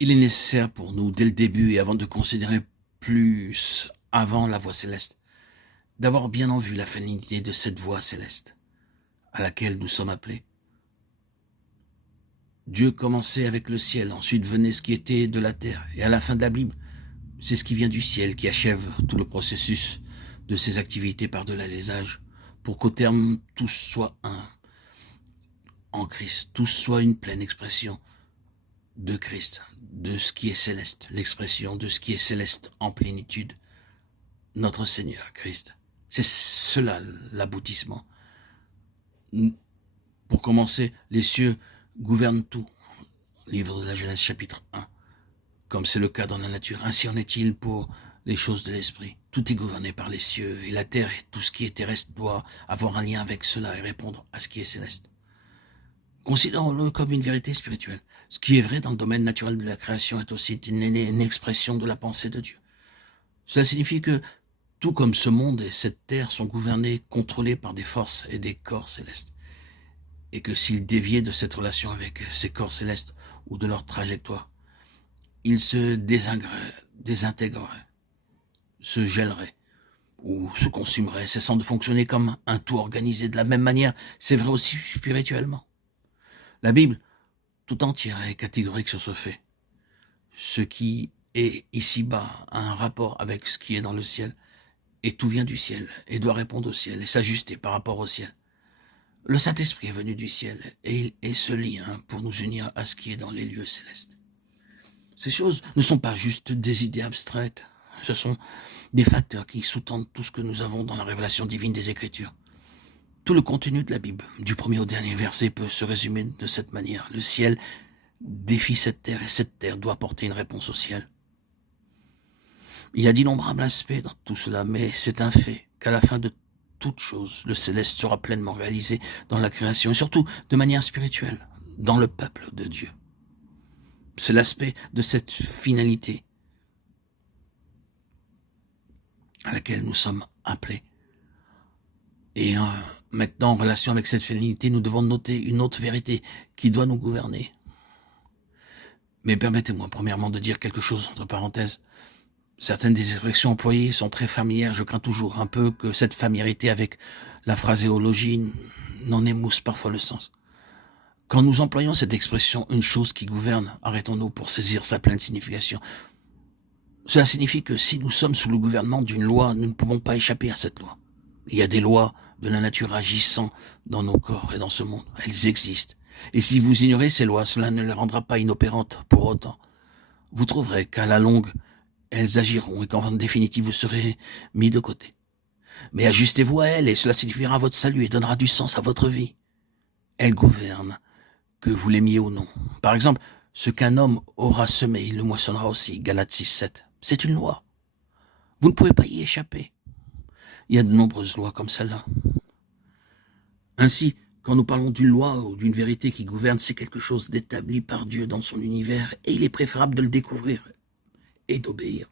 Il est nécessaire pour nous, dès le début et avant de considérer plus avant la voie céleste, d'avoir bien en vue la finalité de cette voie céleste à laquelle nous sommes appelés. Dieu commençait avec le ciel, ensuite venait ce qui était de la terre, et à la fin de la Bible, c'est ce qui vient du ciel qui achève tout le processus de ses activités par-delà les âges, pour qu'au terme tous soient un en Christ, tous soient une pleine expression de Christ, de ce qui est céleste, l'expression de ce qui est céleste en plénitude, notre Seigneur Christ. C'est cela l'aboutissement. Pour commencer, les cieux gouvernent tout. Livre de la Genèse chapitre 1. Comme c'est le cas dans la nature, ainsi en est-il pour les choses de l'esprit. Tout est gouverné par les cieux et la terre et tout ce qui est terrestre doit avoir un lien avec cela et répondre à ce qui est céleste. Considérons-le comme une vérité spirituelle. Ce qui est vrai dans le domaine naturel de la création est aussi une expression de la pensée de Dieu. Cela signifie que tout comme ce monde et cette terre sont gouvernés, contrôlés par des forces et des corps célestes, et que s'ils déviaient de cette relation avec ces corps célestes ou de leur trajectoire, ils se désintégreraient, se gèleraient ou se consumeraient, cessant de fonctionner comme un tout organisé. De la même manière, c'est vrai aussi spirituellement. La Bible, tout entière, est catégorique sur ce fait. Ce qui est ici-bas a un rapport avec ce qui est dans le ciel, et tout vient du ciel, et doit répondre au ciel, et s'ajuster par rapport au ciel. Le Saint-Esprit est venu du ciel, et il est ce lien pour nous unir à ce qui est dans les lieux célestes. Ces choses ne sont pas juste des idées abstraites, ce sont des facteurs qui sous-tendent tout ce que nous avons dans la révélation divine des Écritures. Tout le contenu de la Bible, du premier au dernier verset, peut se résumer de cette manière. Le ciel défie cette terre, et cette terre doit apporter une réponse au ciel. Il y a d'innombrables aspects dans tout cela, mais c'est un fait qu'à la fin de toute chose, le céleste sera pleinement réalisé dans la création, et surtout de manière spirituelle, dans le peuple de Dieu. C'est l'aspect de cette finalité à laquelle nous sommes appelés. Et maintenant, en relation avec cette finalité, nous devons noter une autre vérité qui doit nous gouverner. Mais permettez-moi premièrement de dire quelque chose entre parenthèses. Certaines des expressions employées sont très familières. Je crains toujours un peu que cette familiarité avec la phraséologie n'en émousse parfois le sens. Quand nous employons cette expression « une chose qui gouverne », arrêtons-nous pour saisir sa pleine signification. Cela signifie que si nous sommes sous le gouvernement d'une loi, nous ne pouvons pas échapper à cette loi. Il y a des lois de la nature agissant dans nos corps et dans ce monde. Elles existent. Et si vous ignorez ces lois, cela ne les rendra pas inopérantes pour autant. Vous trouverez qu'à la longue, elles agiront et qu'en définitive, vous serez mis de côté. Mais ajustez-vous à elles et cela signifiera votre salut et donnera du sens à votre vie. Elles gouvernent, que vous l'aimiez ou non. Par exemple, ce qu'un homme aura semé, il le moissonnera aussi. Galates 6:7. C'est une loi. Vous ne pouvez pas y échapper. Il y a de nombreuses lois comme celle-là. Ainsi, quand nous parlons d'une loi ou d'une vérité qui gouverne, c'est quelque chose d'établi par Dieu dans son univers et il est préférable de le découvrir et d'obéir.